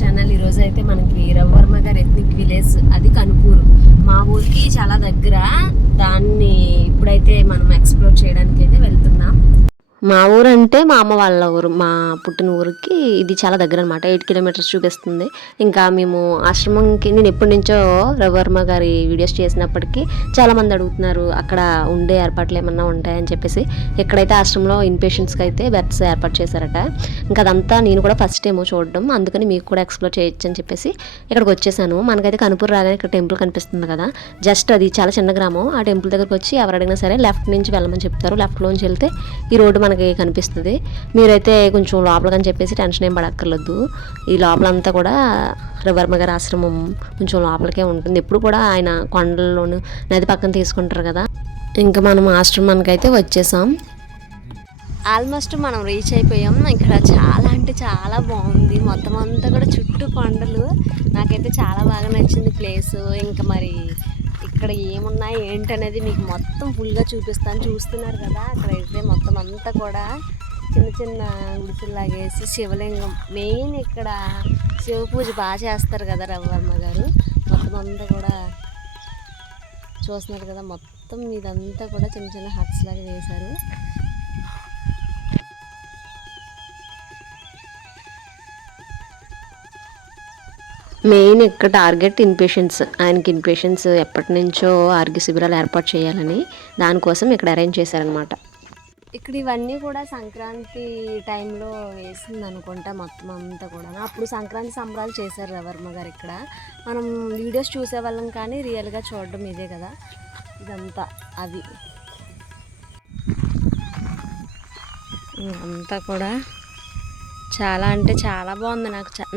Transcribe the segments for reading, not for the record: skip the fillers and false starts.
Channel. ఈరోజు అయితే మనకి రవివర్మ గారి ఎథ్నిక్ విలేజ్, అది కనుపూరు, మా ఊరికి చాలా దగ్గర. దాన్ని ఇప్పుడైతే మనం ఎక్స్ప్లోర్ చేయడానికి అయితే వెళ్తున్నాం. మా ఊరు అంటే మా అమ్మ వాళ్ళ ఊరు, మా పుట్టిన ఊరికి ఇది చాలా దగ్గర అనమాట. 8 కిలోమీటర్స్ చూపిస్తుంది. ఇంకా మేము ఆశ్రమంకి, నేను ఎప్పటి నుంచో రవివర్మ గారి వీడియోస్ చేసినప్పటికీ చాలామంది అడుగుతున్నారు అక్కడ ఉండే ఏర్పాట్లు ఏమన్నా ఉంటాయని చెప్పేసి. ఎక్కడైతే ఆశ్రమంలో ఇన్పేషెంట్స్కి అయితే బెడ్స్ ఏర్పాటు చేశారట. ఇంకా అదంతా నేను కూడా ఫస్ట్ టైం చూడడం, అందుకని మీకు కూడా ఎక్స్ప్లోర్ చేయొచ్చు అని చెప్పేసి ఇక్కడికి వచ్చేసాను. మనకైతే కనుపూరు రాగానే ఇక్కడ టెంపుల్ కనిపిస్తుంది కదా, జస్ట్ అది చాలా చిన్న గ్రామం. ఆ టెంపుల్ దగ్గరకు వచ్చి ఎవరు అడిగినా సరే లెఫ్ట్ నుంచి వెళ్ళమని చెప్తారు. లెఫ్ట్లోంచి వెళ్తే ఈ రోడ్డు మనకి కనిపిస్తుంది. మీరైతే కొంచెం లోపలికని చెప్పేసి టెన్షన్ ఏం పడక్కర్లేదు. ఈ లోపలంతా కూడా రవివర్మ గారి ఆశ్రమం కొంచెం లోపలికే ఉంటుంది. ఎప్పుడు కూడా ఆయన కొండల్లోనూ నది పక్కన తీసుకుంటారు కదా. ఇంకా మనం ఆశ్రమానికి అయితే వచ్చేసాం. ఆల్మోస్ట్ మనం రీచ్ అయిపోయాం. ఇక్కడ చాలా అంటే చాలా బాగుంది. మొత్తం అంతా కూడా చుట్టూ కొండలు. నాకైతే చాలా బాగా నచ్చింది ప్లేసు. ఇంకా మరి ఇక్కడ ఏమున్నాయి ఏంటనేది మీకు మొత్తం ఫుల్గా చూపిస్తాను. చూస్తున్నారు కదా, అక్కడైతే మొత్తం అంతా కూడా చిన్న చిన్న గుడిసెల్లాగేసి శివలింగం. మెయిన్ ఇక్కడ శివ పూజ బాగా చేస్తారు కదా రవివర్మ గారు. మొత్తం అంతా కూడా చూస్తున్నారు కదా, మొత్తం ఇదంతా కూడా చిన్న చిన్న హట్స్ లాగా వేశారు. మెయిన్ ఇక్కడ టార్గెట్ ఇన్పేషెంట్స్. ఆయనకి ఇన్పేషెంట్స్ ఎప్పటి నుంచో ఆరోగ్య శిబిరాలు ఏర్పాటు చేయాలని, దానికోసం ఇక్కడ అరేంజ్ చేశారనమాట. ఇక్కడ ఇవన్నీ కూడా సంక్రాంతి టైంలో వేసింది అనుకుంటా మొత్తం అంతా కూడా. అప్పుడు సంక్రాంతి సంబరాలు చేశారు రవివర్మ గారు ఇక్కడ. మనం వీడియోస్ చూసేవాళ్ళం కానీ రియల్గా చూడడం ఇదే కదా. ఇదంతా అది అంతా కూడా చాలా అంటే చాలా బాగుంది.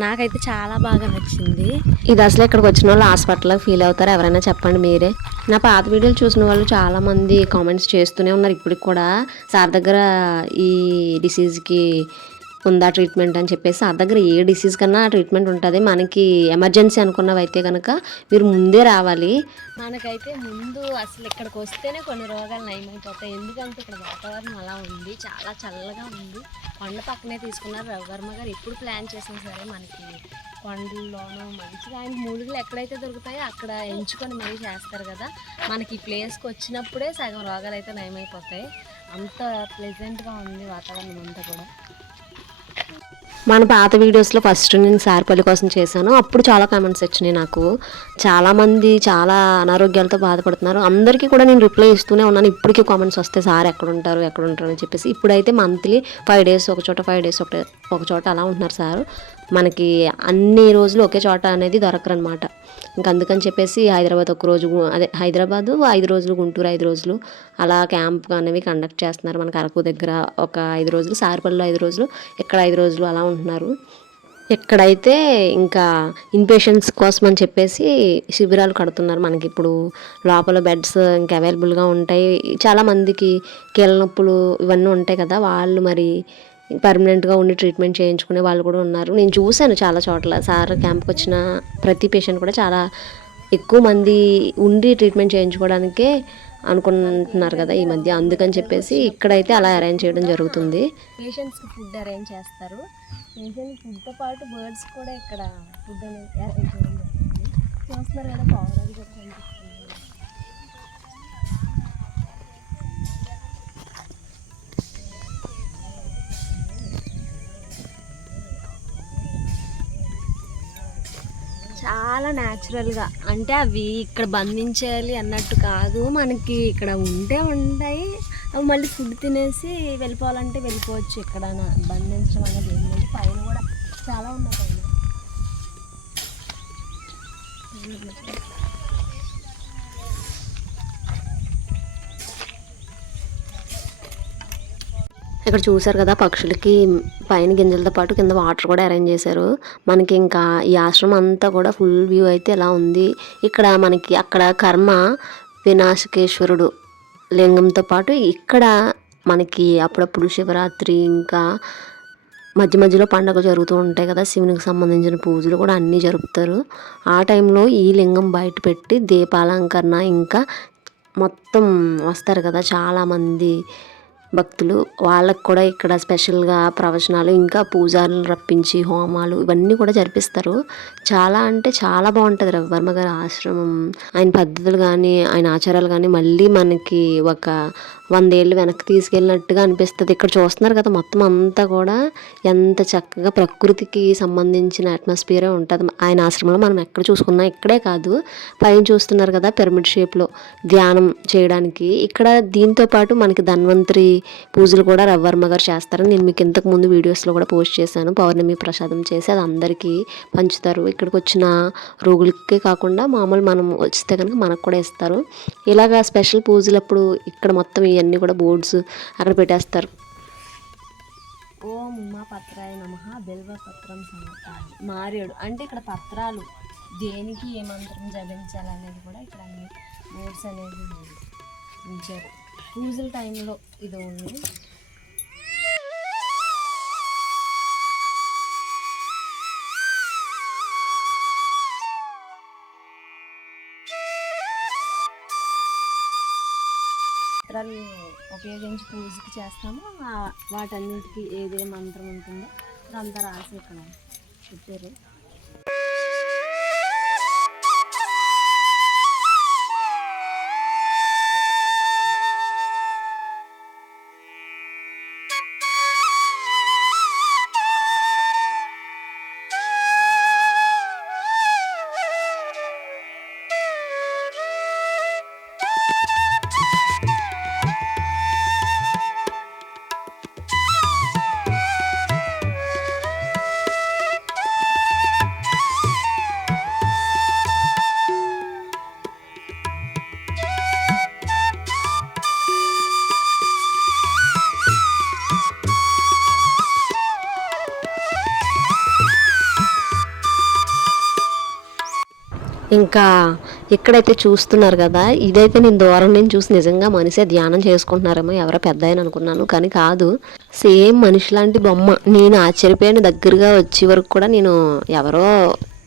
నాకైతే చాలా బాగా నచ్చింది. ఇది అసలు ఇక్కడికి వచ్చిన వాళ్ళు హాస్పిటల్లో ఫీల్ అవుతారు. ఎవరైనా చెప్పండి మీరే. నా పాత వీడియోలు చూసిన వాళ్ళు చాలా మంది కామెంట్స్ చేస్తూనే ఉన్నారు ఇప్పటికి కూడా, సార్ దగ్గర ఈ డిసీజ్కి ఉందా ట్రీట్మెంట్ అని చెప్పేసి. ఆ దగ్గర ఏ డిసీజ్ కన్నా ట్రీట్మెంట్ ఉంటుంది. మనకి ఎమర్జెన్సీ అనుకున్నవైతే కనుక మీరు ముందే రావాలి. మనకైతే ముందు అసలు ఇక్కడికి వస్తేనే కొన్ని రోగాలు నయమైపోతాయి. ఎందుకంటే ఇక్కడ వాతావరణం అలా ఉంది, చాలా చల్లగా ఉంది. కొండ పక్కనే తీసుకున్నారు రవివర్మ గారు. ఎప్పుడు ప్లాన్ చేసినా సరే మనకి కొండల్లోనూ మంచిగా ఆయన మూలికలు ఎక్కడైతే దొరుకుతాయో అక్కడ ఎంచుకొని మరీ చేస్తారు కదా. మనకి ఈ ప్లేస్కి వచ్చినప్పుడే సగం రోగాలు అయితే నయమైపోతాయి. అంత ప్లెజెంట్గా ఉంది వాతావరణం అంతా కూడా. మన పాత వీడియోస్లో ఫస్ట్ నేను సార్పల్లి కోసం చేశాను. అప్పుడు చాలా కామెంట్స్ వచ్చినాయి నాకు. చాలామంది చాలా అనారోగ్యాలతో బాధపడుతున్నారు. అందరికీ కూడా నేను రిప్లై ఇస్తూనే ఉన్నాను. ఇప్పటికీ కామెంట్స్ వస్తే సార్ ఎక్కడుంటారు అని చెప్పేసి. ఇప్పుడైతే మంత్లీ 5 days ఒక చోట, 5 days ఒక చోట అలా ఉంటున్నారు సార్. మనకి అన్ని రోజులు ఒకే చోట అనేది దొరకరనమాట. ఇంకా అందుకని చెప్పేసి హైదరాబాద్ ఒక రోజు, అదే హైదరాబాదు 5 రోజులు, గుంటూరు 5 రోజులు అలా క్యాంప్ అనేవి కండక్ట్ చేస్తున్నారు. మనకు అరకు దగ్గర ఒక 5 రోజులు, సార్పల్లిలో 5 రోజులు, ఇక్కడ 5 రోజులు అలా ఉంటున్నారు. ఎక్కడైతే ఇంకా ఇన్పేషెంట్స్ కోసం అని చెప్పేసి శిబిరాలు కడుతున్నారు. మనకి ఇప్పుడు లోపల బెడ్స్ ఇంకా అవైలబుల్గా ఉంటాయి. చాలామందికి కీళ్ళ నొప్పులు ఇవన్నీ ఉంటాయి కదా, వాళ్ళు మరి పర్మనెంట్గా ఉండి ట్రీట్మెంట్ చేయించుకునే వాళ్ళు కూడా ఉన్నారు. నేను చూశాను చాలా చోట్ల. సార్ క్యాంప్కి వచ్చిన ప్రతి పేషెంట్ కూడా చాలా ఎక్కువ మంది ఉండి ట్రీట్మెంట్ చేయించుకోవడానికే అనుకుంటున్నారు కదా ఈ మధ్య. అందుకని చెప్పేసి ఇక్కడైతే అలా అరేంజ్ చేయడం జరుగుతుంది. పేషెంట్స్కి ఫుడ్ అరేంజ్ చేస్తారు. పేషెంట్ ఫుడ్తో పాటు బర్డ్స్ కూడా ఇక్కడ ఫుడ్ అనేది అరేంజ్ చేయడం జరుగుతుంది. చూస్తున్నారు కదా, పౌరాలు కూడా కనిపిస్తుంది. చాలా న్యాచురల్గా, అంటే అవి ఇక్కడ బంధించాలి అన్నట్టు కాదు. మనకి ఇక్కడ ఉంటాయి అవి మళ్ళీ ఫుడ్ తినేసి వెళ్ళిపోవాలంటే వెళ్ళిపోవచ్చు. ఇక్కడ బంధించడం అనేది ఏం లేదు. పైన కూడా చాలా ఉన్నాయి. ఇక్కడ చూసారు కదా, పక్షులకి పైన గింజలతో పాటు కింద వాటర్ కూడా అరేంజ్ చేశారు. మనకి ఇంకా ఈ ఆశ్రమం అంతా కూడా ఫుల్ వ్యూ అయితే ఎలా ఉంది. ఇక్కడ మనకి అక్కడ కర్మ వినాశకేశ్వరుడు లింగంతో పాటు ఇక్కడ మనకి అప్పుడప్పుడు శివరాత్రి ఇంకా మధ్య మధ్యలో పండుగ జరుగుతూ ఉంటాయి కదా, శివునికి సంబంధించిన పూజలు కూడా అన్నీ జరుపుతారు. ఆ టైంలో ఈ లింగం బయట పెట్టి దీపాలంకరణ ఇంకా మొత్తం వస్తారు కదా చాలామంది భక్తులు. వాళ్ళకు కూడా ఇక్కడ స్పెషల్గా ప్రవచనాలు, ఇంకా పూజారులు రప్పించి హోమాలు ఇవన్నీ కూడా జరిపిస్తారు. చాలా అంటే చాలా బాగుంటుంది రవివర్మ గారి ఆశ్రమం. ఆయన పద్ధతులు కానీ ఆయన ఆచారాలు కానీ మళ్ళీ మనకి ఒక 100 ఏళ్ళు వెనక్కి తీసుకెళ్ళినట్టుగా అనిపిస్తుంది. ఇక్కడ చూస్తున్నారు కదా, మొత్తం అంతా కూడా ఎంత చక్కగా ప్రకృతికి సంబంధించిన అట్మాస్ఫియరే ఉంటుంది ఆయన ఆశ్రమంలో. మనం ఎక్కడ చూసుకున్నా, ఇక్కడే కాదు పైన చూస్తున్నారు కదా పిరమిడ్ షేప్లో ధ్యానం చేయడానికి. ఇక్కడ దీంతో పాటు మనకి ధన్వంతరి పూజలు కూడా రవివర్మ గారు చేస్తారని నేను మీకు ఇంతకు ముందు వీడియోస్లో కూడా పోస్ట్ చేశాను. పౌర్ణమి ప్రసాదం చేసి అది అందరికీ పంచుతారు. ఇక్కడికి వచ్చిన రోగులకే కాకుండా మామూలు మనం వస్తే కనుక మనకు కూడా ఇస్తారు. ఇలాగా స్పెషల్ పూజలప్పుడు ఇక్కడ మొత్తం ఇవన్నీ కూడా బోర్డ్స్ అక్కడ పెట్టేస్తారు. ఓం ఉమా పత్రాయ నమః బిల్వపత్రం సమర్పయామి. మారేడు అంటే ఇక్కడ పత్రాలు దేనికి ఏ మంత్రం జపించాలనేది కూడా ఇక్కడ అన్ని బోర్డ్స్ అనేది ఉంచారు. పూజల టైంలో ఇది ఉంది. పత్రాలు ఉపయోగించి పూజకి చేస్తాము. వాటన్నింటికి ఏదే మంత్రం ఉంటుందో అదంతా రాసి ఇక్కడ పెట్టారు. ఇంకా ఇక్కడైతే చూస్తున్నారు కదా, ఇదైతే నేను దూరం నుంచి చూసి నిజంగా మనిషే ధ్యానం చేసుకుంటున్నారేమో, ఎవరో పెద్ద ఆయన అనుకున్నాను, కానీ కాదు, సేమ్ మనిషి లాంటి బొమ్మ. నేను ఆశ్చర్యపోయిన దగ్గరగా వచ్చే వరకు కూడా నేను ఎవరో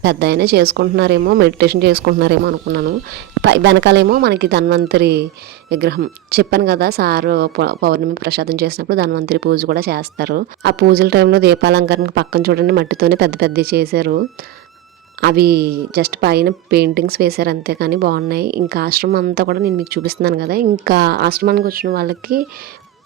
పెద్ద అయినా చేసుకుంటున్నారేమో, మెడిటేషన్ చేసుకుంటున్నారేమో అనుకున్నాను. వెనకాలేమో మనకి ధన్వంతరి విగ్రహం. చెప్పాను కదా, సారు పౌర్ణమి ప్రసాదం చేసినప్పుడు ధన్వంతరి పూజ కూడా చేస్తారు. ఆ పూజల టైంలో దీపాలంకరణకు పక్కన చూడండి మట్టితోనే పెద్ద పెద్ద చేశారు. అవి జస్ట్ పైన పెయింటింగ్స్ వేశారు అంతే, కానీ బాగున్నాయి. ఇంకా ఆశ్రమం అంతా కూడా నేను మీకు చూపిస్తున్నాను కదా. ఇంకా ఆశ్రమానికి వచ్చిన వాళ్ళకి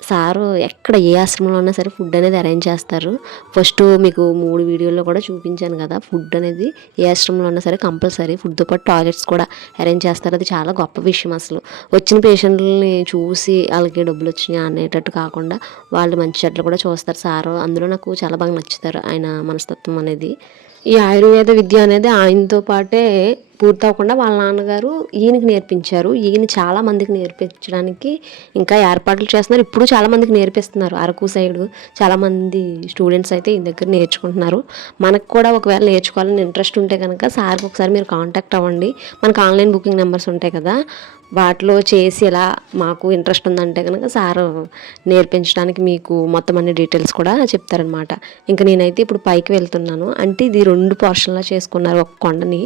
సారు ఎక్కడ ఏ ఆశ్రమంలో ఉన్నా సరే ఫుడ్ అనేది అరేంజ్ చేస్తారు. ఫస్ట్ మీకు 3 వీడియోల్లో కూడా చూపించాను కదా, ఫుడ్ అనేది ఏ ఆశ్రమంలో ఉన్నా సరే కంపల్సరీ. ఫుడ్తో పాటు టాయిలెట్స్ కూడా అరేంజ్ చేస్తారు. అది చాలా గొప్ప విషయం. అసలు వచ్చిన పేషెంట్లని చూసి వాళ్ళకి డబ్బులు వచ్చినాయి అనేటట్టు కాకుండా వాళ్ళు మంచి చెట్లు కూడా చూస్తారు సారు. అందులో నాకు చాలా బాగా నచ్చుతారు ఆయన మనస్తత్వం అనేది. ఈ ఆయుర్వేద విద్య అనేది ఆయనతో పాటే పూర్తవకుండా వాళ్ళ నాన్నగారు ఈయనకి నేర్పించారు. ఈయన చాలా మందికి నేర్పించడానికి ఇంకా ఏర్పాట్లు చేస్తున్నారు. ఇప్పుడు చాలా మందికి నేర్పిస్తున్నారు. అరకు సైడు చాలామంది స్టూడెంట్స్ అయితే ఈ దగ్గర నేర్చుకుంటున్నారు. మనకు కూడా ఒకవేళ నేర్చుకోవాలని ఇంట్రెస్ట్ ఉంటే కనుక సార్కి ఒకసారి మీరు కాంటాక్ట్ అవ్వండి. మనకు ఆన్లైన్ బుకింగ్ నెంబర్స్ ఉంటాయి కదా, వాటిలో చేసి ఇలా మాకు ఇంట్రెస్ట్ ఉందంటే కనుక సారు నేర్పించడానికి మీకు మొత్తం అన్ని డీటెయిల్స్ కూడా చెప్తారనమాట. ఇంకా నేనైతే ఇప్పుడు పైకి వెళ్తున్నాను. అంటే ఇది 2 పోర్షన్లా చేసుకున్నారు. ఒక కొండని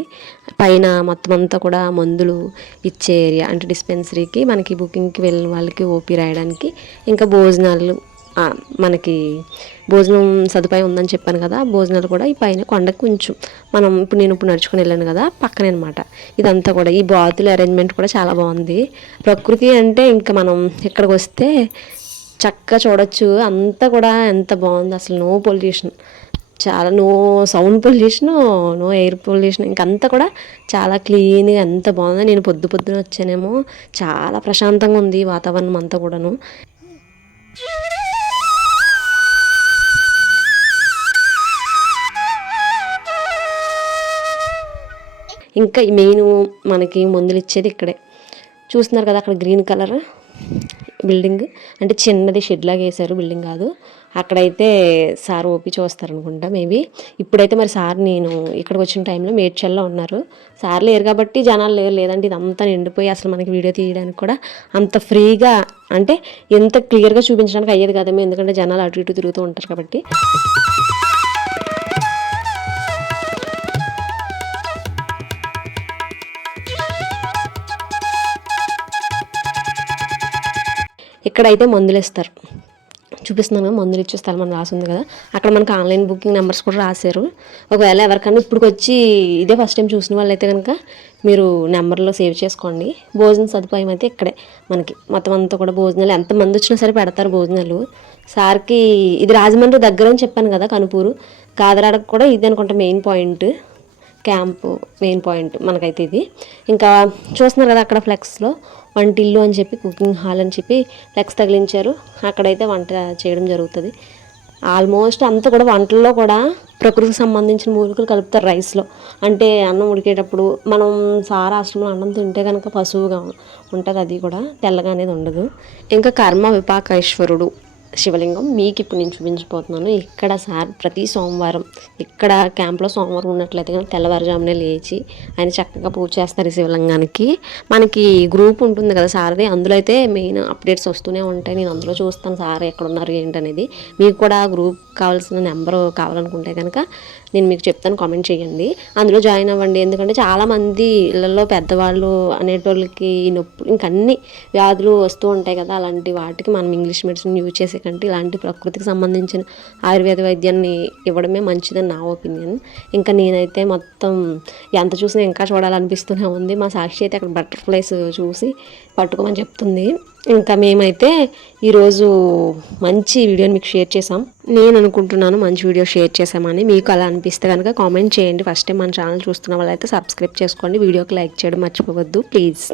పైన మొత్తం అంతా కూడా మందులు ఇచ్చే ఏరియా, అంటే డిస్పెన్సరీకి మనకి బుకింగ్కి వెళ్ళిన వాళ్ళకి ఓపీ రాయడానికి, ఇంకా భోజనాలు మనకి భోజనం సదుపాయం ఉందని చెప్పాను కదా, భోజనాలు కూడా ఈ పైన కొండకు కొంచెం మనం నేను ఇప్పుడు నడుచుకుని వెళ్ళాను కదా పక్కనే అనమాట. ఇదంతా కూడా ఈ బాతుల అరేంజ్మెంట్ కూడా చాలా బాగుంది. ప్రకృతి అంటే ఇంకా మనం ఇక్కడికి వస్తే చక్కగా చూడొచ్చు. అంతా కూడా ఎంత బాగుంది అసలు. నో పొల్యూషన్, చాలా no sound pollution, no air pollution, ఇంకంతా కూడా చాలా క్లీన్గా ఎంత బాగుందో. నేను పొద్దున వచ్చానేమో, చాలా ప్రశాంతంగా ఉంది వాతావరణం అంతా కూడాను. ఇంకా మెయిన్ మనకి మందులు ఇచ్చేది ఇక్కడే చూస్తున్నారు కదా, అక్కడ గ్రీన్ కలర్ బిల్డింగ్, అంటే చిన్నది షెడ్ లాగా వేశారు, బిల్డింగ్ కాదు. అక్కడైతే సార్ ఓపీ చూస్తారనుకుంటా మేబీ. ఇప్పుడైతే మరి సార్ నేను ఇక్కడికి వచ్చిన టైంలో మేడ్చల్లో ఉన్నారు. సార్ లేరు కాబట్టి జనాలు లేరు, లేదంటే ఇదంతా నిండిపోయి అసలు మనకి వీడియో తీయడానికి కూడా అంత ఫ్రీగా, అంటే ఎంత క్లియర్గా చూపించడానికి అయ్యేది కదేమో, ఎందుకంటే జనాలు అటు ఇటు తిరుగుతూ ఉంటారు కాబట్టి. ఇక్కడైతే మందులు ఇస్తారు. చూపిస్తున్నాను మందులు ఇచ్చే స్థలం అని రాసింది కదా, అక్కడ మనకు ఆన్లైన్ బుకింగ్ నెంబర్స్ కూడా రాశారు. ఒకవేళ ఎవరికైనా ఇప్పుడు వచ్చి ఇదే ఫస్ట్ టైం చూసిన వాళ్ళైతే కనుక మీరు నెంబర్లో సేవ్ చేసుకోండి. భోజన సదుపాయం అయితే ఇక్కడే మనకి మొత్తం అంతా కూడా భోజనాలు ఎంతమంది వచ్చినా సరే పెడతారు భోజనాలు. సార్కి ఇది రాజమండ్రి దగ్గర అని చెప్పాను కదా, కనుపూరు కాదరాడకు కూడా ఇది అనుకుంటా main point, camp main point మనకైతే ఇది. ఇంకా చూస్తున్నారు కదా అక్కడ ఫ్లెక్స్లో వంటిల్లు అని చెప్పి కుకింగ్ హాల్ అని చెప్పి ఫ్లెక్స్ తగిలించారు. అక్కడైతే వంట చేయడం జరుగుతుంది. ఆల్మోస్ట్ అంతా కూడా వంటల్లో కూడా ప్రకృతికి సంబంధించిన మూలికలు కలుపుతారు రైస్లో. అంటే అన్నం ఉడికేటప్పుడు మనం సారా ఆశ్రమంలో అన్నం తింటే కనుక పశువుగా ఉంటుంది, అది కూడా తెల్లగా అనేది ఉండదు. ఇంకా కర్మ విపాకేశ్వరుడు శివలింగం మీకు ఇప్పుడు నేను చూపించబోతున్నాను. ఇక్కడ సార్ ప్రతి సోమవారం ఇక్కడ క్యాంప్లో సోమవారం ఉన్నట్లయితే కానీ తెల్లవారుజామునే లేచి ఆయన చక్కగా పూజ చేస్తారు ఈ శివలింగానికి. మనకి గ్రూప్ ఉంటుంది కదా సార్ది, అందులో అయితే మెయిన్ అప్డేట్స్ వస్తూనే ఉంటాయి. నేను అందులో చూస్తాను సార్ ఎక్కడున్నారు ఏంటనేది. మీకు కూడా గ్రూప్ కావాల్సిన నెంబరు కావాలనుకుంటే కనుక నేను మీకు చెప్తాను, కామెంట్ చేయండి, అందులో జాయిన్ అవ్వండి. ఎందుకంటే చాలామంది ఇళ్ళల్లో పెద్దవాళ్ళు అనేటోళ్ళకి నొప్పి ఇంక అన్ని వ్యాధులు వస్తూ ఉంటాయి కదా, అలాంటి వాటికి మనం ఇంగ్లీష్ మెడిసిన్ యూజ్ చేసే కంటే ఇలాంటి ప్రకృతికి సంబంధించిన ఆయుర్వేద వైద్యాన్ని ఇవ్వడమే మంచిదని నా ఒపీనియన్. ఇంకా నేనైతే మొత్తం ఎంత చూసినా ఇంకా చూడాలనిపిస్తూనే ఉంది. మా సాక్షి అయితే అక్కడ బటర్ఫ్లైస్ చూసి పట్టుకోమని చెప్తుంది. ఇంకా మేమైతే ఈరోజు మంచి వీడియోని మీకు షేర్ చేసాం. నేను అనుకుంటున్నాను మంచి వీడియో షేర్ చేసామని. మీకు అలా అనిపిస్తే కనుక కామెంట్ చేయండి. ఫస్ట్ టైం మన ఛానల్ చూస్తున్న వాళ్ళైతే సబ్స్క్రైబ్ చేసుకోండి, వీడియోకి లైక్ చేయడం మర్చిపోవద్దు ప్లీజ్.